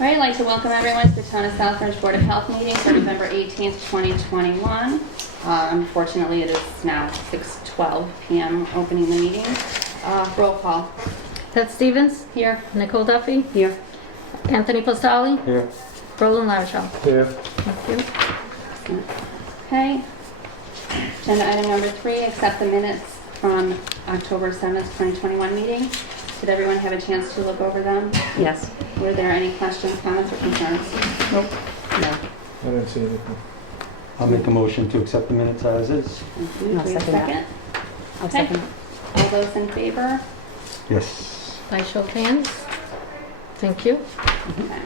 All right, I'd like to welcome everyone to the Town of Southbridge Board of Health meeting for November 18th, 2021. Unfortunately, it is now 6:12 p.m. opening the meeting. Roll call. Ted Stevens? Here. Nicole Duffy? Here. Anthony Postali? Here. Roland Lavishaw? Here. Thank you. Okay. Agenda item number 3, accept the minutes from October 7th, 2021 meeting. Did everyone have a chance to look over them? Yes. Were there any questions, comments, or concerns? Nope. No. I didn't see anything. I'll make a motion to accept the minutes as is. Thank you. I'll Do we have a second that. second? I'll Okay. second. All those in favor? Yes. By show of hands. Thank you. Okay.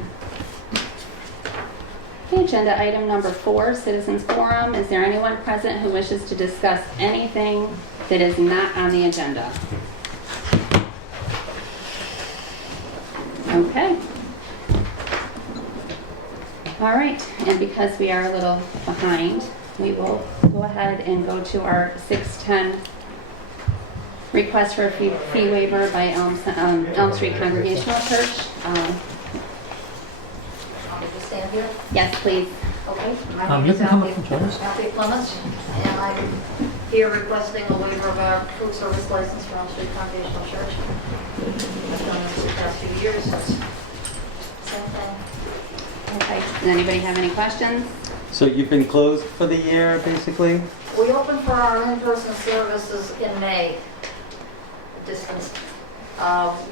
Okay, agenda item number 4, Citizens Forum. Is there anyone present who wishes to discuss anything that is not on the agenda? Okay. All right, and because we are a little behind, we will go ahead and go to our 610 request for a fee waiver by Elm Street Congregational Church. Want me to stand here? Yes, please. Okay. My name You is can come up and join us. Alfie Clements, and I'm here requesting a waiver of our food service license for Elm Street Congregational Church. I've done this the past few years. Same thing. Okay, does anybody have any questions? So you've been closed for the year, basically? We opened for our in-person services in May, distance.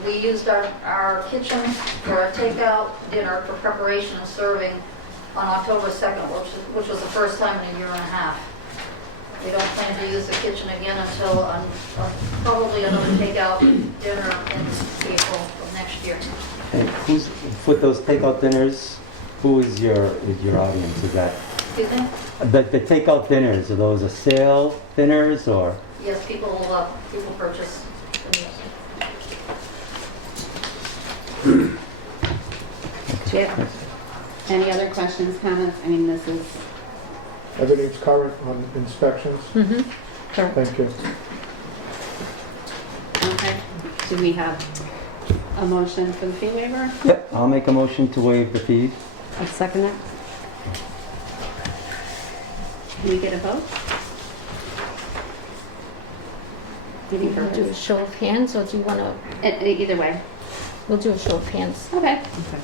We used our kitchen for a takeout dinner for preparation and serving on October 2nd, which was the first time in a year and a half. We don't plan to use the kitchen again until probably another takeout dinner in April of next year. And who's, with those takeout dinners, who is your audience? Is that, Excuse me? the takeout dinners, are those a sale dinners or? Yes, people purchase the meals. Yeah. Any other questions, comments? I mean, this is, Everything's current on inspections? Mm-hmm. Correct. Thank you. okay. Do we have a motion for the fee waiver? Yep, I'll make a motion to waive the fees. I'll second that. Can we get a vote? Any Do a purpose? show of hands, or do you want to? Either way. We'll do a show of hands. Okay. Okay.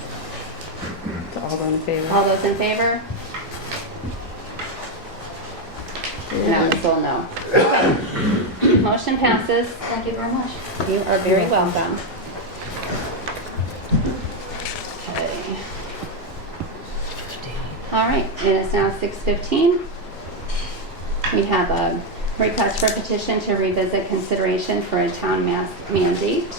So all in favor? All those in favor? And I would still no. Motion passes. Thank you very much. You are very welcome. Okay. All right, it is now 6:15. We have a request for a petition to revisit consideration for a town mask mandate.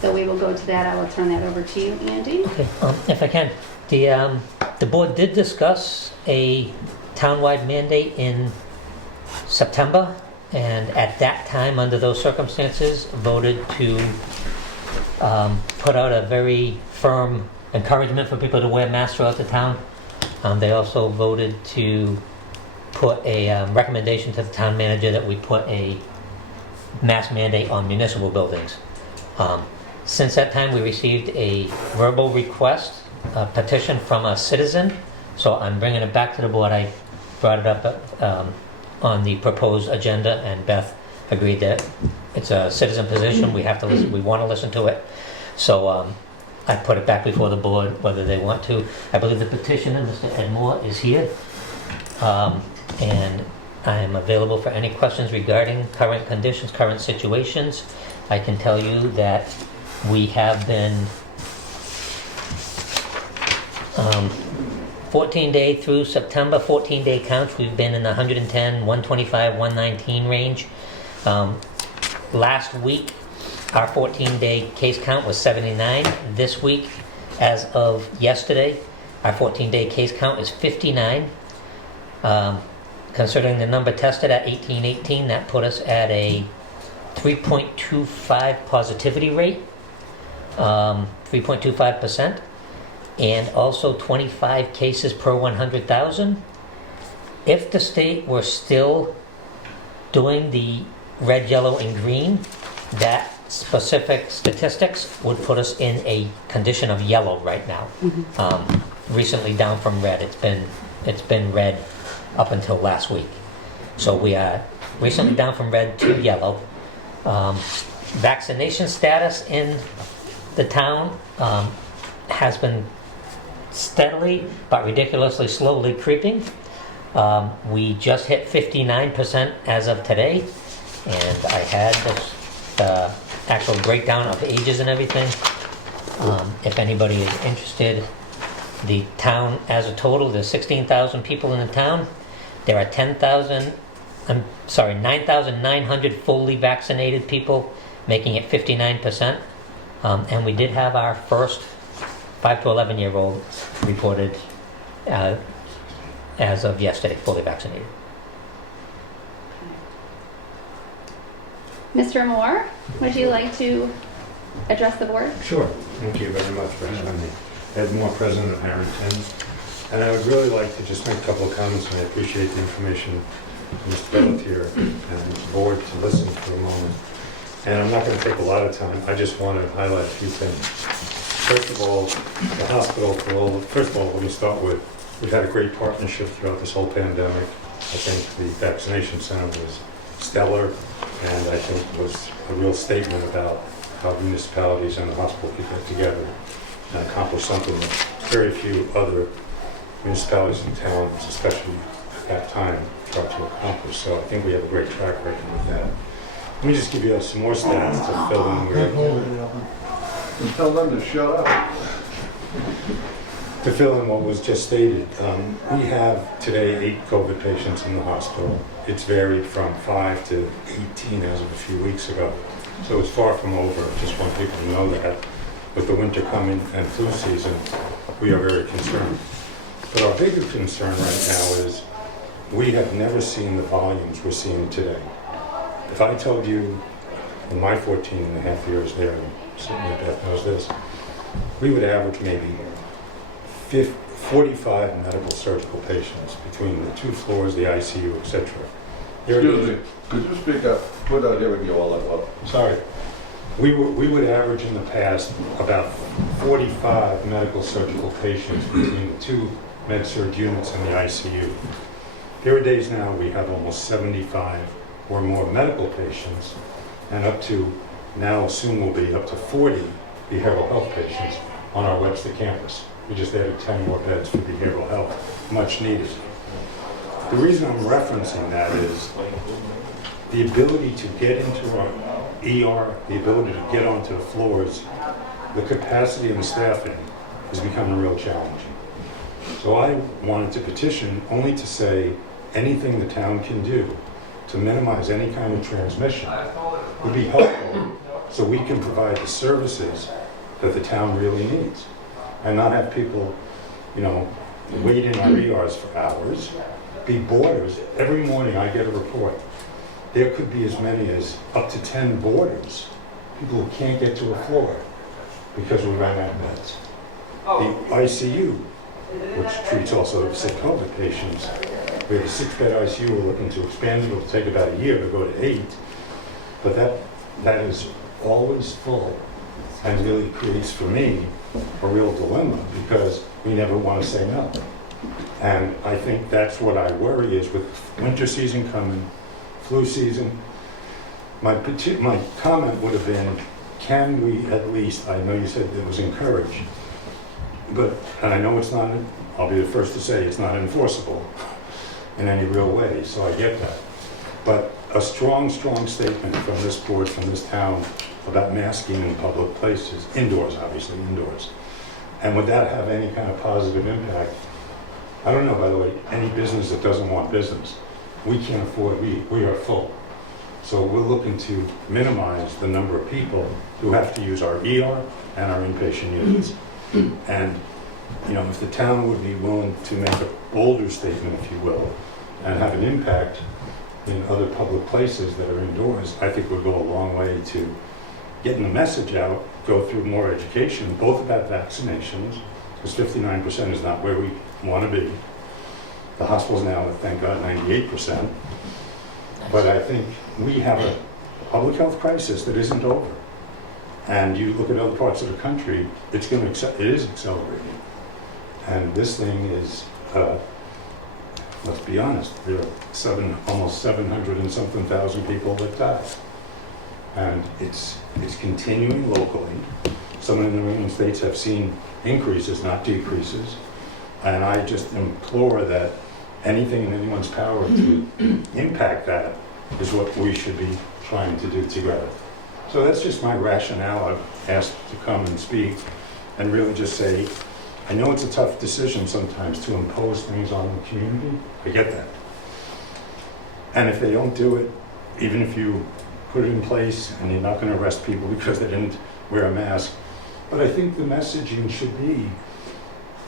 So we will go to that. I will turn that over to you, Andy. Okay, if I can, the board did discuss a townwide mandate in September, and at that time, under those circumstances, voted to put out a very firm encouragement for people to wear masks throughout the town. They also voted to put a recommendation to the town manager that we put a mask mandate on municipal buildings. Since that time, we received a verbal request, a petition from a citizen, so I'm bringing it back to the board. I brought it up on the proposed agenda, and Beth agreed that it's a citizen position. We have to listen. We want to listen to it. So I put it back before the board, whether they want to. I believe the petitioner, Mr. Ed Moore, is here, and I am available for any questions regarding current conditions, current situations. I can tell you that we have been 14-day through September, 14-day counts. We've been in the 110, 125, 119 range. Last week, our 14-day case count was 79. This week, as of yesterday, our 14-day case count is 59. Considering the number tested at 1818, that put us at a 3.25 positivity rate, 3.25%, and also 25 cases per 100,000. If the state were still doing the red, yellow, and green, that specific statistics would put us in a condition of yellow right now. Recently down from red. It's been red up until last week. So we are recently down from red to yellow. Vaccination status in the town has been steadily but ridiculously slowly creeping. We just hit 59% as of today, and I had the actual breakdown of ages and everything. If anybody is interested, the town as a total, there's 16,000 people in the town. There are 9,900 fully vaccinated people, making it 59%. And we did have our first 5 to 11-year-old reported as of yesterday, fully vaccinated. Mr. Moore, would you like to address the board? Sure. Thank you very much for having me. Ed Moore, President of Harrington. And I would really like to just make a couple of comments, and I appreciate the information from Mr. Pelletier and the board to listen for a moment. And I'm not going to take a lot of time. I just want to highlight a few things. First of all, the hospital, first of all, let me start with, we've had a great partnership throughout this whole pandemic. I think the vaccination center was stellar, and I think it was a real statement about how municipalities and the hospital could get together and accomplish something that very few other municipalities and towns, especially at that time, tried to accomplish. So I think we have a great track record with that. Let me just give you some more stats to fill in where And tell them to shut up. to fill in what was just stated. We have today 8 COVID patients in the hospital. It's varied from 5 to 18 as of a few weeks ago. So it's far from over. Just want people to know that. With the winter coming and flu season, we are very concerned. But our bigger concern right now is we have never seen the volumes we're seeing today. If I told you in my 14 and a half years there, and certainly Beth knows this, we would average maybe 45 medical surgical patients between the 2 floors, the ICU, etc. Excuse me, could you speak up? We're not hearing you all that well. Sorry. We would average in the past about 45 medical surgical patients between the 2 med-surg units in the ICU. There are days now we have almost 75 or more medical patients, and up to, now soon will be up to 40 behavioral health patients on our Webster campus. We just added 10 more beds for behavioral health, much needed. The reason I'm referencing that is the ability to get into our ER, the ability to get onto the floors, the capacity and the staffing is becoming real challenging. So I wanted to petition only to say anything the town can do to minimize any kind of transmission would be helpful so we can provide the services that the town really needs and not have people, wait in our ERs for hours, be boarders. Every morning I get a report. There could be as many as up to 10 boarders, people who can't get to a floor because we ran out of beds. The ICU, which treats also sick COVID patients, we have a 6-bed ICU. We're looking to expand it. It'll take about a year to go to 8, but that is always full and really creates for me a real dilemma because we never want to say no. And I think that's what I worry is with winter season coming, flu season. My comment would have been, can we at least, I know you said it was encouraged, and I know it's not, I'll be the first to say it's not enforceable in any real way, so I get that. But a strong statement from this board, from this town, about masking in public places, indoors, obviously, indoors. And would that have any kind of positive impact? I don't know, by the way, any business that doesn't want business. We can't afford, we are full. So we're looking to minimize the number of people who have to use our ER and our inpatient units. And, if the town would be willing to make a bolder statement, if you will, and have an impact in other public places that are indoors, I think would go a long way to getting the message out, go through more education, both about vaccinations, because 59% is not where we want to be. The hospital's now, thank God, 98%. But I think we have a public health crisis that isn't over. And you look at other parts of the country, it is accelerating. And this thing is, let's be honest, there are almost 700 and something thousand people that die. And it's continuing locally. Some of the New England states have seen increases, not decreases. And I just implore that anything in anyone's power to impact that is what we should be trying to do together. So that's just my rationale. I've asked to come and speak and really just say, I know it's a tough decision sometimes to impose things on the community. I get that. And if they don't do it, even if you put it in place and you're not going to arrest people because they didn't wear a mask, but I think the messaging should be,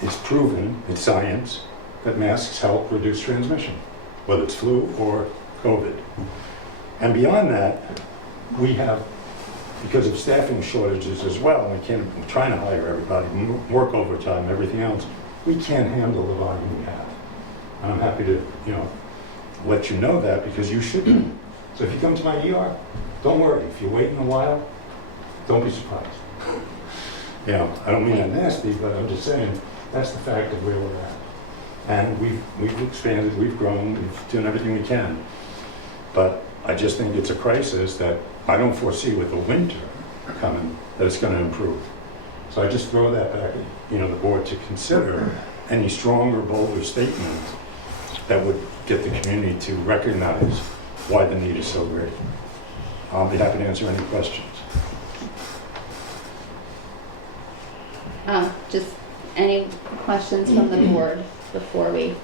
it's proven, it's science, that masks help reduce transmission, whether it's flu or COVID. And beyond that, we have, because of staffing shortages as well, we're trying to hire everybody, work overtime, everything else, we can't handle the volume we have. And I'm happy to, let you know that because you should know. So if you come to my ER, don't worry. If you're waiting a while, don't be surprised. I don't mean that nasty, but I'm just saying that's the fact of where we're at. And we've expanded, we've grown, we've done everything we can. But I just think it's a crisis that I don't foresee with the winter coming that it's going to improve. So I just throw that back at the board to consider any stronger, bolder statement that would get the community to recognize why the need is so great. I'll be happy to answer any questions. Just any questions from the board before we?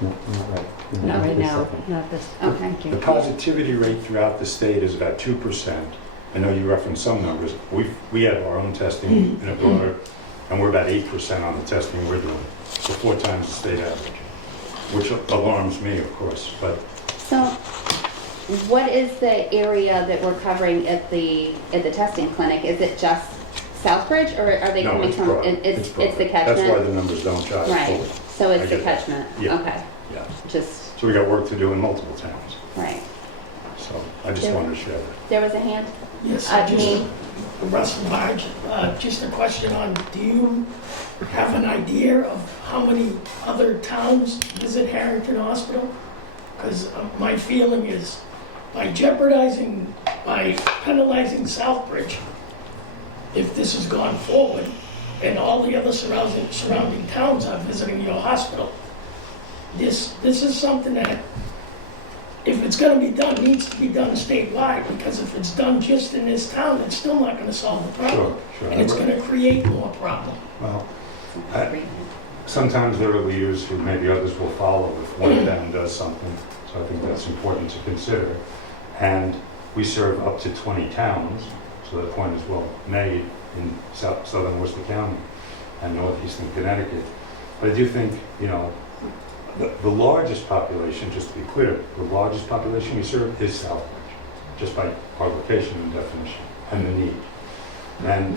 No, not right. Not right this now, second. not this. Okay. Thank you. The positivity rate throughout the state is about 2%. I know you referenced some numbers. We have our own testing in a broader, and we're about 8% on the testing we're doing, so 4 times the state average, which alarms me, of course. But So what is the area that we're covering at the testing clinic? Is it just Southbridge, or are they no, coming it's from? broad. It's broad. the catchment? That's why the numbers don't jive. Right, fully. so I it's the get that. catchment? Yeah. Okay, Yeah. just, So we got work to do in multiple towns. right. So I just wanted to share that. There was a hand? Yes, Me? Russell Marge, just a question on, do you have an idea of how many other towns visit Harrington Hospital? Because my feeling is by penalizing Southbridge, if this has gone forward, and all the other surrounding towns are visiting your hospital, this is something that, if it's gonna be done, needs to be done statewide, because if it's done just in this town, it's still not gonna solve the problem. Sure. And it's gonna create more problem. Well, sometimes there are leaders who maybe others will follow if one of them does something. So I think that's important to consider. And we serve up to 20 towns, so that point is well made in southern Worcester County and northeastern Connecticut. But I do think, the largest population, just to be clear, the largest population we serve is Southbridge, just by our location and definition and the need. And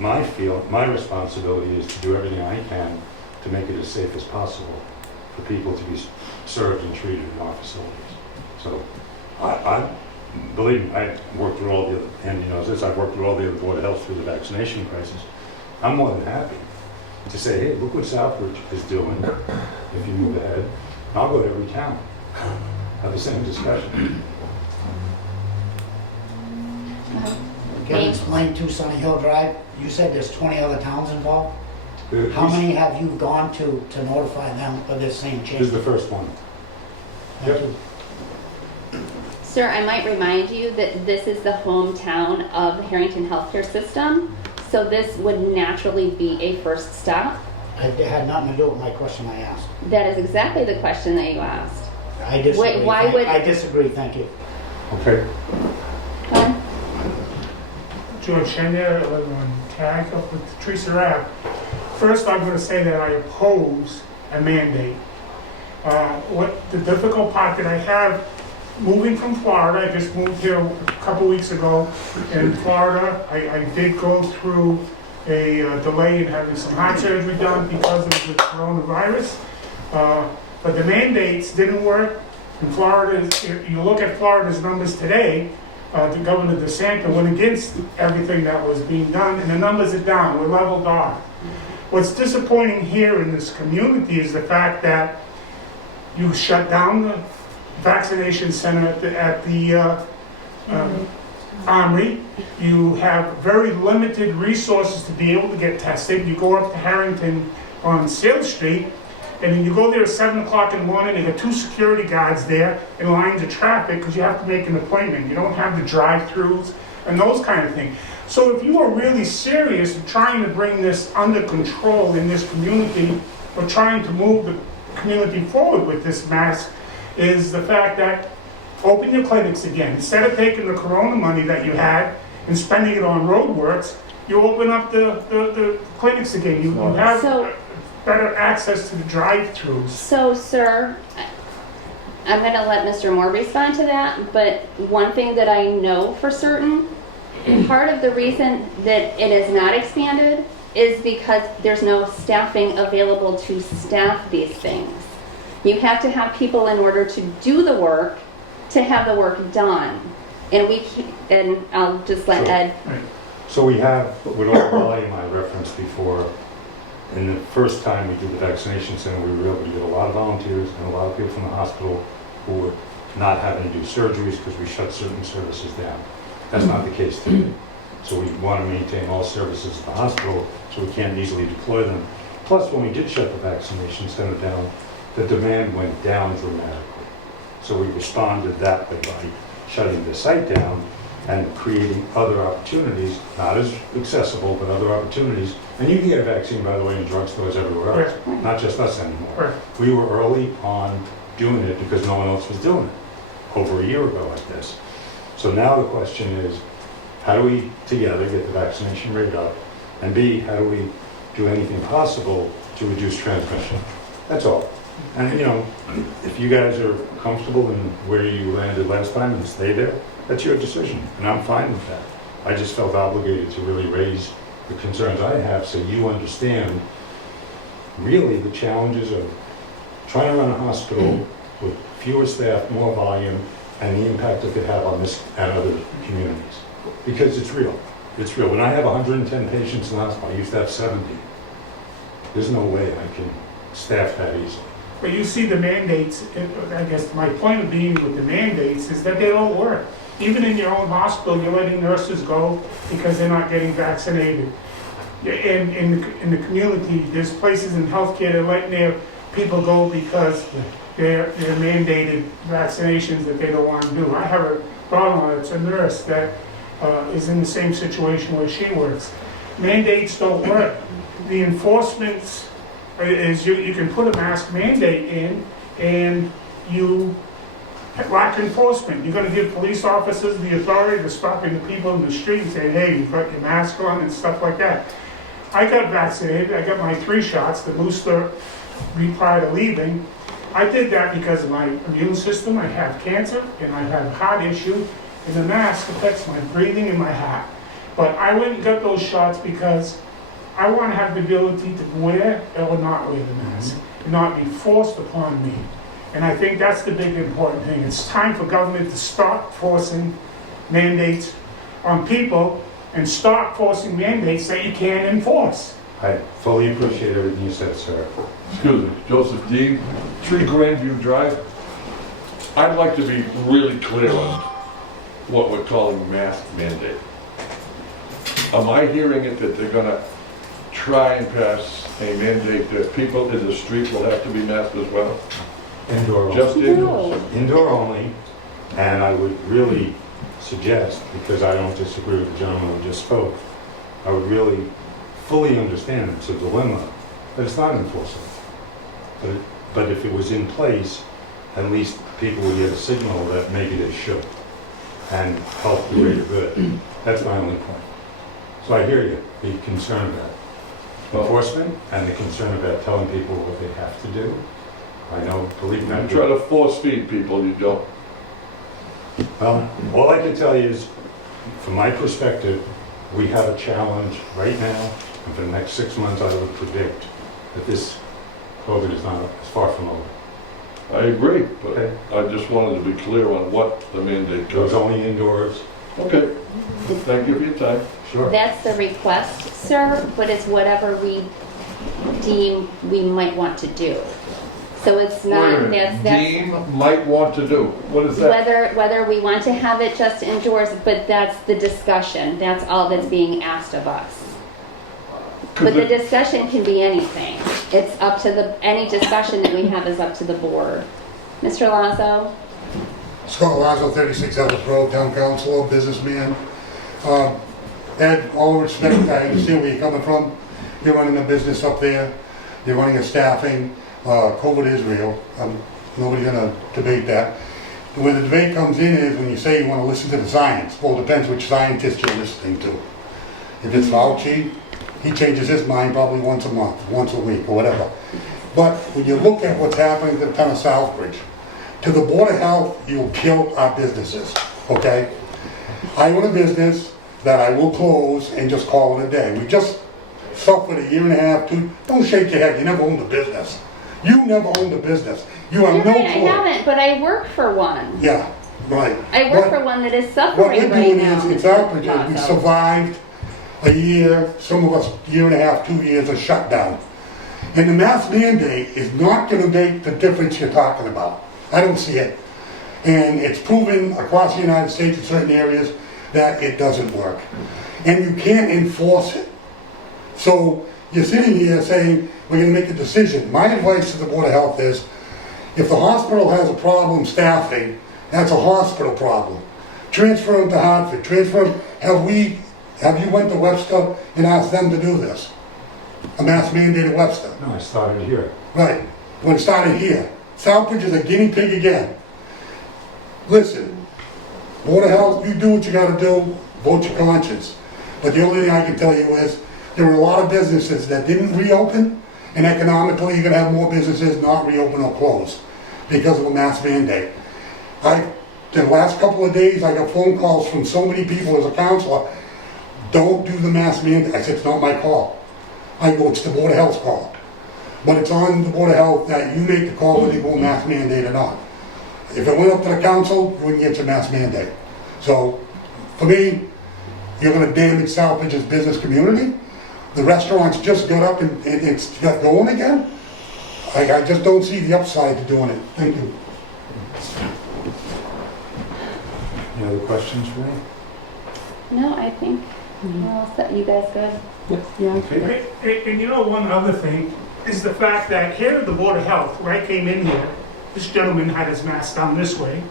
my responsibility is to do everything I can to make it as safe as possible for people to be served and treated in our facilities. So I believe me, I worked through all the other, and I've worked through all the other Board of Health through the vaccination crisis. I'm more than happy to say, hey, look what Southbridge is doing if you move ahead. I'll go to every town, have the same discussion. Can you explain to Sunny Hill Drive? You said there's 20 other towns involved? The- How many have you gone to notify them of this same This is change? the first one. Thank Yep. you. Sir, I might remind you that this is the hometown of the Harrington Healthcare System, so this would naturally be a first stop. It had nothing to do with my question I asked. That is exactly the question that you asked. I disagree. why would- I disagree, thank you. Okay. Glenn? George Shender, I live on Tag up with Teresa Ave. First, I'm going to say that I oppose a mandate. What the difficult part that I have, moving from Florida, I just moved here a couple weeks ago. In Florida, I did go through a delay in having some heart surgery done because of the coronavirus. But the mandates didn't work. In Florida, if you look at Florida's numbers today, the Governor DeSantis went against everything that was being done, and the numbers are down, we're leveled off. What's disappointing here in this community is the fact that you shut down the vaccination center at the Armory. You have very limited resources to be able to get tested. You go up to Harrington on Sale Street, and then you go there at 7 o'clock in the morning, they got 2 security guards there in lines of traffic because you have to make an appointment. You don't have the drive-throughs and those kind of things. So if you are really serious in trying to bring this under control in this community, or trying to move the community forward with this mask, is the fact that open your clinics again. Instead of taking the corona money that you had and spending it on roadworks, you open up the clinics again. You have So- better access to the drive-throughs. So, sir, I'm going to let Mr. Moore respond to that, but one thing that I know for certain, part of the reason that it is not expanded is because there's no staffing available to staff these things. You have to have people in order to do the work, to have the work done. And I'll just let Sure. Ed. So we have, with all the volume I referenced before, in the first time we did the vaccination center, we were able to get a lot of volunteers and a lot of people from the hospital who were not having to do surgeries because we shut certain services down. That's not the case today. So we want to maintain all services at the hospital, so we can't easily deploy them. Plus, when we did shut the vaccination center down, the demand went down dramatically. So we responded that way by shutting the site down and creating other opportunities, not as accessible, but other opportunities. And you can get a vaccine, by the way, in drugstores everywhere else, not just us anymore. Right. We were early on doing it because no one else was doing it over a year ago like this. So now the question is, how do we together get the vaccination rate up? And B, how do we do anything possible to reduce transmission? That's all. And you know, if you guys are comfortable in where you landed last time and stay there, that's your decision, and I'm fine with that. I just felt obligated to really raise the concerns I have so you understand really the challenges of trying to run a hospital with fewer staff, more volume, and the impact it could have on this and other communities. Because it's real. It's real. When I have 110 patients in the hospital, I used to have 70. There's no way I can staff that easily. But you see the mandates, I guess my point of being with the mandates is that they don't work. Even in your own hospital, you're letting nurses go because they're not getting vaccinated. In the community, there's places in healthcare that are letting their people go because they're mandated vaccinations that they don't want to do. I have a daughter that's a nurse that is in the same situation where she works. Mandates don't work. The enforcement is you can put a mask mandate in and you lack enforcement. You're going to give police officers the authority to stopping the people in the street and saying, hey, you've got your mask on and stuff like that. I got vaccinated. I got my 3 shots, the booster prior to leaving. I did that because of my immune system. I have cancer and I have a heart issue, and the mask affects my breathing and my heart. But I went and got those shots because I want to have the ability to wear or not wear the mask, and not be forced upon me. And I think that's the big important thing. It's time for government to stop forcing mandates on people and stop forcing mandates that you can't enforce. I fully appreciate everything you said, sir. Excuse me, Joseph Dean, 3 Grandview Drive. I'd like to be really clear on what we're calling mask mandate. Am I hearing it that they're gonna try and pass a mandate that people in the street will have to be masked as well? Indoor Just only. indoors? Indoor only, and I would really suggest, because I don't disagree with the gentleman who just spoke, I would really fully understand it's a dilemma, that it's not enforceable. But if it was in place, at least people would get a signal that maybe they should, and help the greater good. That's my only point. So I hear you, the concern about enforcement and the concern about telling people what they have to do. I know, believe me. You try to force feed people, you don't. Well, all I can tell you is, from my perspective, we have a challenge right now, and for the next 6 months, I would predict that this COVID is not as far from over. I agree, but Okay. I just wanted to be clear on what the mandate It was goes. only indoors, Okay, thank you for your time. Sure. That's the request, sir, but it's whatever we deem we might want to do. So it's not, that's, Dean might want to do, what is that? whether we want to have it just indoors, but that's the discussion. That's all that's being asked of us. But the discussion can be anything. It's up to any discussion that we have is up to the board. Mr. Lazo? Scott Lazo, 36 Ellis Road, Town Council, businessman. Ed, all respect, I understand where you're coming from. You're running a business up there. You're running a staffing. COVID is real. Nobody's gonna debate that. Where the debate comes in is when you say you wanna listen to the science. Well, it depends which scientist you're listening to. If it's Fauci, he changes his mind probably once a month, once a week, or whatever. But when you look at what's happening to the town of Southbridge, to the Board of Health, you'll kill our businesses, okay? I own a business that I will close and just call it a day. We just suffered a year and a half, two. Don't shake your head, you never owned a business. You never owned a business. You have You're no right, I clue. haven't, but I work for one. Yeah, right. I work for one that is What suffering we're right doing now. is, in Southbridge, we survived a year, some of us year and a half, 2 years of shutdown. And the mask mandate is not gonna make the difference you're talking about. I don't see it. And it's proven across the United States in certain areas that it doesn't work. And you can't enforce it. So you're sitting here saying, we're gonna make a decision. My advice to the Board of Health is, if the hospital has a problem staffing, that's a hospital problem. Transfer them to Hartford, transfer them, have you went to Webster and asked them to do this? A mask mandate at Webster? No, I started here. Right, when it started here. Southbridge is a guinea pig again. Listen, Board of Health, you do what you gotta do, vote your conscience. But the only thing I can tell you is, there were a lot of businesses that didn't reopen, and economically, you're gonna have more businesses not reopen or close because of a mask mandate. The last couple of days, I got phone calls from so many people as a counselor, don't do the mask mandate. I said, it's not my call. I go, it's the Board of Health's call. But it's on the Board of Health that you make the call whether you go mask mandate or not. If it went up to the council, you wouldn't get your mask mandate. So, for me, you're gonna damage Southbridge's business community. The restaurants just got up and it's got going again. I just don't see the upside to doing it. Thank you. Any other questions for me? No, I think we're all set. You guys good? Yeah. And you know, one other thing is the fact that here at the Board of Health, when I came in here, this gentleman had his mask down this way.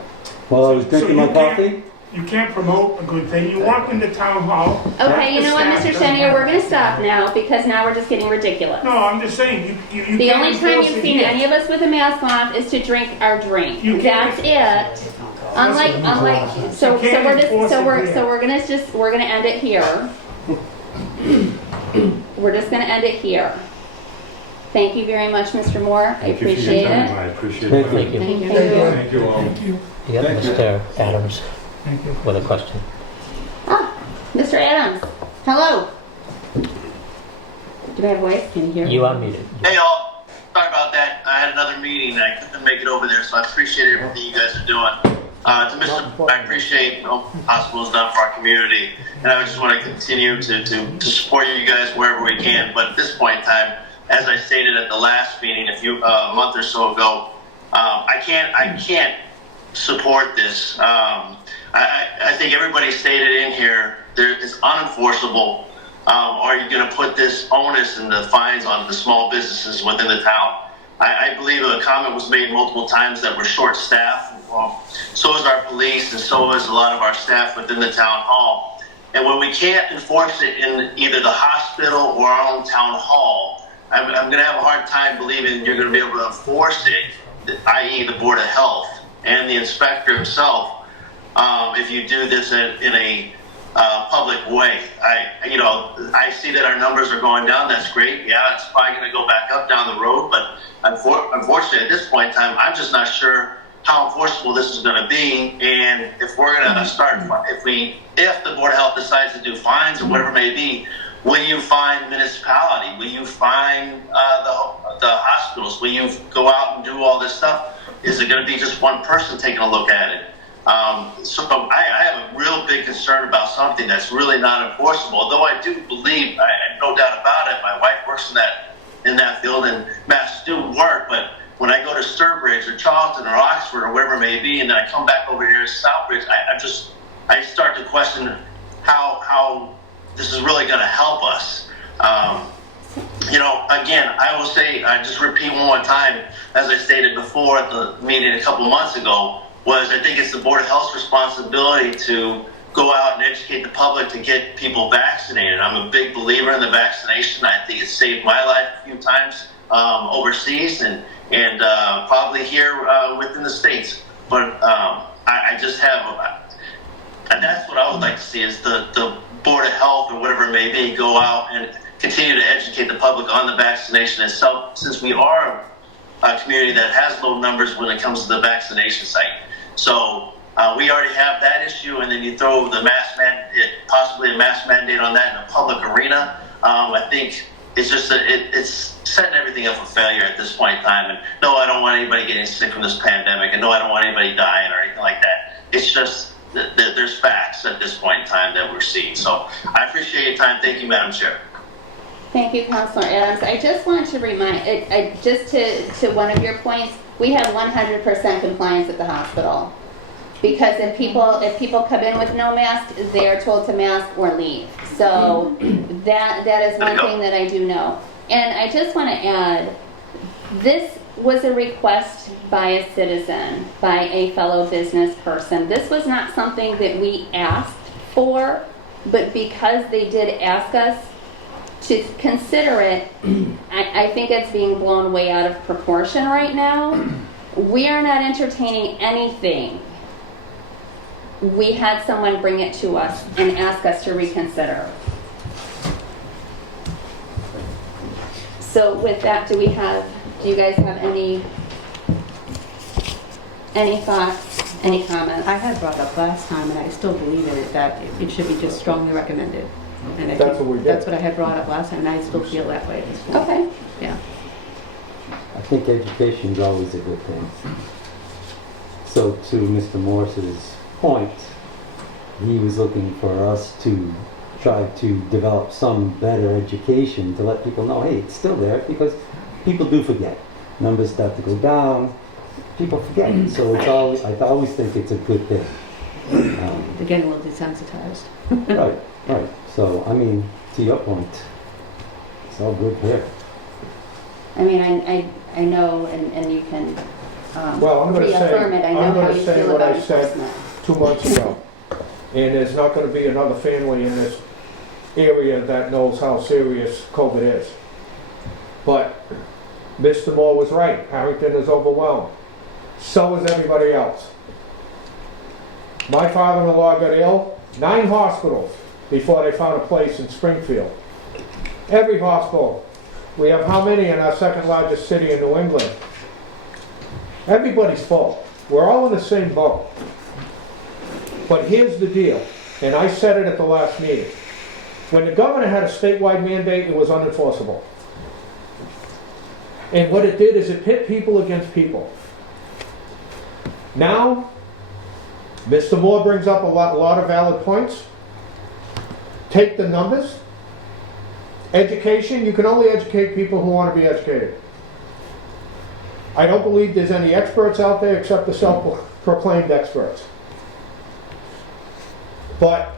While I was drinking my coffee? You can't promote a good thing. You walk into town hall. Okay, you know what, the Mr. staff Shenier, doesn't we're gonna stop now because now we're just getting ridiculous. No, I'm just saying, you The can't only time enforce you've it seen here. any of us with a mask on is to drink our drink. You That's can't- it. Unlike, so You can't we're just, enforce so it we're, here. so we're gonna end it here. We're just gonna end it here. Thank you very much, Mr. Moore. I Thank you for your appreciate time. it. I appreciate Thank it. Thank you. Thank you. Thank you all. You got Mr. Adams Thank you. with a question. Ah, Mr. Adams, hello. Do I have a voice? Can you hear? You are muted. Hey all, sorry about that. I had another meeting. I couldn't make it over there, so I appreciate everything you guys are doing. To Mr. I appreciate what the hospital has done for our community, and I just want to continue to support you guys wherever we can. But at this point in time, as I stated at the last meeting a month or so ago, I can't support this. I think everybody stated in here, it's unenforceable. Are you going to put this onus and the fines on the small businesses within the town? I believe a comment was made multiple times that we're short-staffed. So is our police, and so is a lot of our staff within the town hall. And when we can't enforce it in either the hospital or our own town hall, I'm going to have a hard time believing you're going to be able to enforce it, i.e. the Board of Health and the inspector himself, if you do this in a public way. I see that our numbers are going down. That's great. Yeah, it's probably going to go back up down the road. But unfortunately, at this point in time, I'm just not sure how enforceable this is going to be. And if we're going to start, if the Board of Health decides to do fines or whatever it may be, will you fine municipality? Will you fine the hospitals? Will you go out and do all this stuff? Is it going to be just one person taking a look at it? So I have a real big concern about something that's really not enforceable. Although I do believe, I no doubt about it, my wife works in that field, and masks do work. But when I go to Southbridge or Charlton or Oxford or wherever it may be, and then I come back over here to Southbridge, I start to question how this is really going to help us. Again, I will say, I just repeat one more time, as I stated before at the meeting a couple months ago, was I think it's the Board of Health's responsibility to go out and educate the public to get people vaccinated. I'm a big believer in the vaccination. I think it's saved my life a few times overseas and probably here within the States. But I just have, and that's what I would like to see, is the Board of Health or whatever it may be go out and continue to educate the public on the vaccination itself, since we are a community that has low numbers when it comes to the vaccination site. So we already have that issue, and then you throw the possibly a mask mandate on that in a public arena. I think it's just it's setting everything up for failure at this point in time. And no, I don't want anybody getting sick from this pandemic, and no, I don't want anybody dying or anything like that. It's just there's facts at this point in time that we're seeing. So I appreciate your time. Thank you, Madam Chair. Thank you, Councilor Adams. I just want to remind, just to one of your points, we have 100% compliance at the hospital. Because if people come in with no mask, they are told to mask or leave. So that is one thing that I do know. And I just want to add, this was a request by a citizen, by a fellow business person. This was not something that we asked for, but because they did ask us to consider it, I think it's being blown way out of proportion right now. We are not entertaining anything. We had someone bring it to us and ask us to reconsider. So with that, do you guys have any thoughts, any comments? I had brought up last time, and I still believe in it, that it should be just strongly recommended. And I That's think what we did. that's what I had brought up last time, and I still feel that way at this point. Okay. Yeah. I think education is always a good thing. So to Mr. Morse's point, he was looking for us to try to develop some better education to let people know, hey, it's still there, because people do forget. Numbers start to go down, people forget. So it's all, I always think it's a good thing. They're getting a little desensitized. Right. So, I mean, to your point, it's all good here. I mean, I know, and you can Well, I'm going to reaffirm it. I know how you say feel what about I said enforcement. 2 months ago. And there's not going to be another family in this area that knows how serious COVID is. But Mr. Moore was right. Harrington is overwhelmed. So is everybody else. My father-in-law got ill, 9 hospitals before they found a place in Springfield. Every hospital. We have how many in our second largest city in New England? Everybody's full. We're all in the same boat. But here's the deal, and I said it at the last meeting. When the governor had a statewide mandate, it was unenforceable. And what it did is it pit people against people. Now, Mr. Moore brings up a lot of valid points. Take the numbers. Education, you can only educate people who want to be educated. I don't believe there's any experts out there except the self-proclaimed experts. But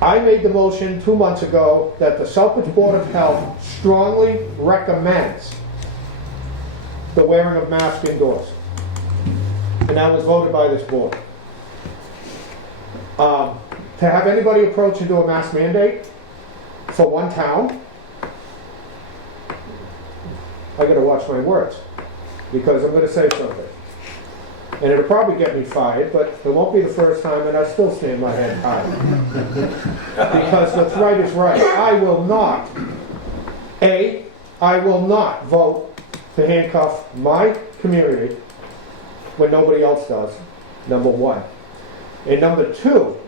I made the motion 2 months ago that the Southbridge Board of Health strongly recommends the wearing of masks indoors. And that was voted by this board. To have anybody approach and do a mask mandate for one town, I gotta watch my words, because I'm gonna say something. And it'll probably get me fired, but it won't be the first time, and I still stand my head high. Because what's right is right. I will not vote to handcuff my community when nobody else does, number one. And number two,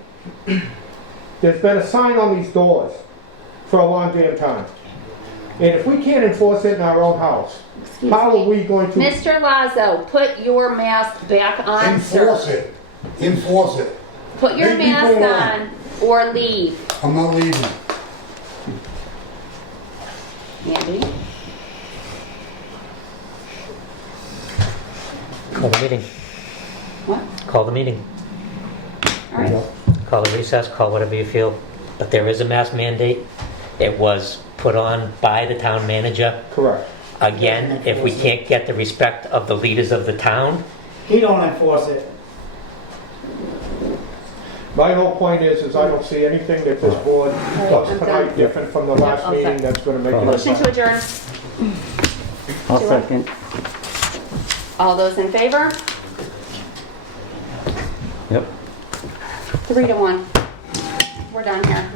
there's been a sign on these doors for a long damn time. And if we can't enforce it in our own house, how are we going to... Mr. Lazo, put your mask back on, sir. Enforce it. enforce it. Put your Make people mask learn. on or leave. I'm not leaving. Andy? Call the meeting. What? Call the meeting. All right. Call a recess, call whatever you feel. But there is a mask mandate. It was put on by the town manager. Correct. Again, if we can't get the respect of the leaders of the town, He don't enforce it. My whole point is I don't see anything that this board does I'm tonight done. different from the last all set. meeting that's gonna make it. Motion to adjourn. I'll Do it. second. All those in favor? Yep. 3 to 1. We're done here.